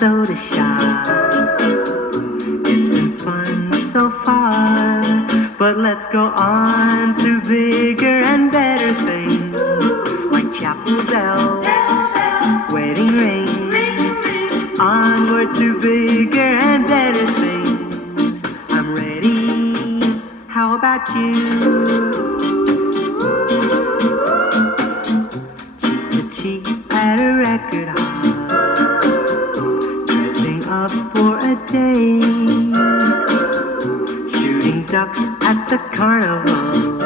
soda shop. It's been fun so far, but let's go on to bigger and better things, like chapel bells, wedding rings. Onward to bigger and better things. I'm ready. How about you? Cheek at a record hall, dressing up for a date, shooting ducks at the carnival.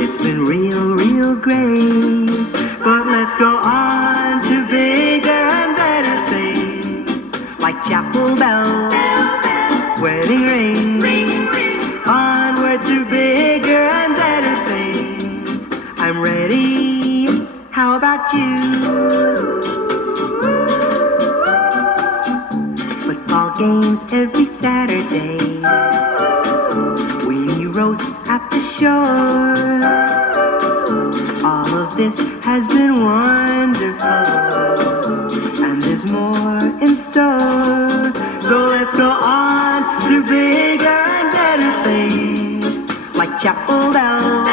It's been real great, but let's go on to bigger and better things, like chapel bells, wedding rings. Onward to bigger and better things. I'm ready. How about you? Football games every Saturday, weenie roasts at the shore. All of this has been wonderful, and there's more in store. So let's go on to bigger and better things, like chapel bells,